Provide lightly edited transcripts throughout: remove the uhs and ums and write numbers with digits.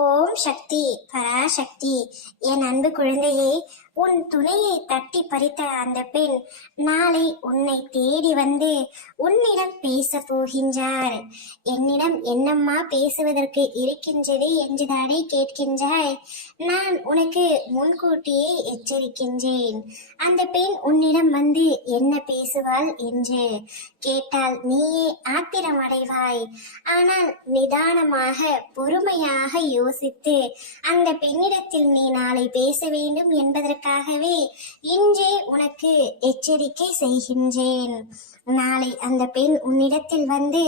ஓம் சக்தி பராசக்தி. என் அன்பு குழந்தையே, உன் துணையை தட்டி பறித்த அந்த பெண் நாளை உன்னை தேடி வந்து உன்னிடம் பேச போகின்றார். என்னிடம் என்னம்மா பேசுவதற்கு இருக்கின்றது என்றுதானே கேட்கின்றாய்? நான் உனக்கு முன்கூட்டியே எச்சரிக்கின்றேன். அந்த பெண் உன்னிடம் வந்து என்ன பேசுவாள் என்று கேட்டால் நீயே ஆத்திரமடைவாய். ஆனால் நிதானமாக பொறுமையாக யோசித்து அந்த பெண்ணிடத்தில் நீ நாளை பேச வேண்டும் என்பதற்காகவே இன்றே உனக்கு எச்சரிக்கை செய்கின்றேன். நாளை அந்த பெண் உன்னிடத்தில் வந்து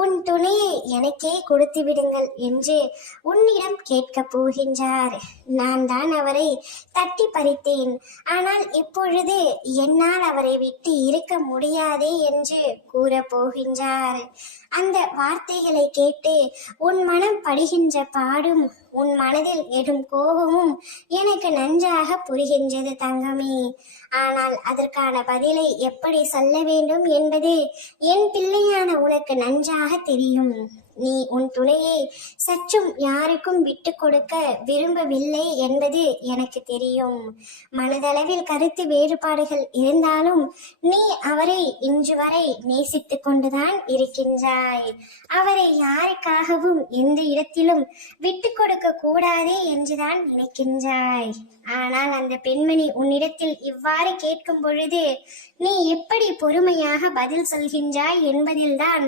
உன் துணையை எனக்கே கொடுத்து விடுங்கள் என்று உன்னிடம் கேட்க போகின்றார். நான் தான் அவரை தட்டி பறித்தேன், ஆனால் இப்பொழுது என்னால் அவரை விட்டு இருக்க முடியாதே என்று கூற போகின்றார். அந்த வார்த்தைகளை கேட்டு உன் மனம் படுகின்ற பாடும் உன் மனதில் எடும் கோபமும் எனக்கு நன்றாக புரிகின்றது தங்கமே. ஆனால் அதற்கான பதிலை எப்படி சொல்ல வேண்டும் என்பது என் பிள்ளையான உனக்கு நன்றாக தெரியும். நீ உன் துணையை சற்றும் யாருக்கும் விட்டு கொடுக்க விரும்பவில்லை என்பது எனக்கு தெரியும். மனதளவில் கருத்து வேறுபாடுகள் இருந்தாலும் நீ அவரை இன்று வரை நேசித்து கொண்டுதான் இருக்கின்றாய். அவரை யாருக்காகவும் எந்த இடத்திலும் விட்டு கொடுக்க கூடாதே என்றுதான் நினைக்கின்றாய். ஆனால் அந்த பெண்மணி உன்னிடத்தில் இவ்வாறு கேட்கும் பொழுது நீ எப்படி பொறுமையாக பதில் சொல்கின்றாய் என்பதில்தான்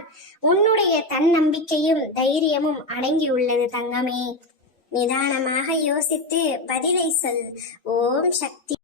உன்னுடைய தன்னம்பிக்கையும் தைரியமும் அடங்கியுள்ளது தங்கமே. நிதானமாக யோசித்து பதிலை சொல். ஓம் சக்தி.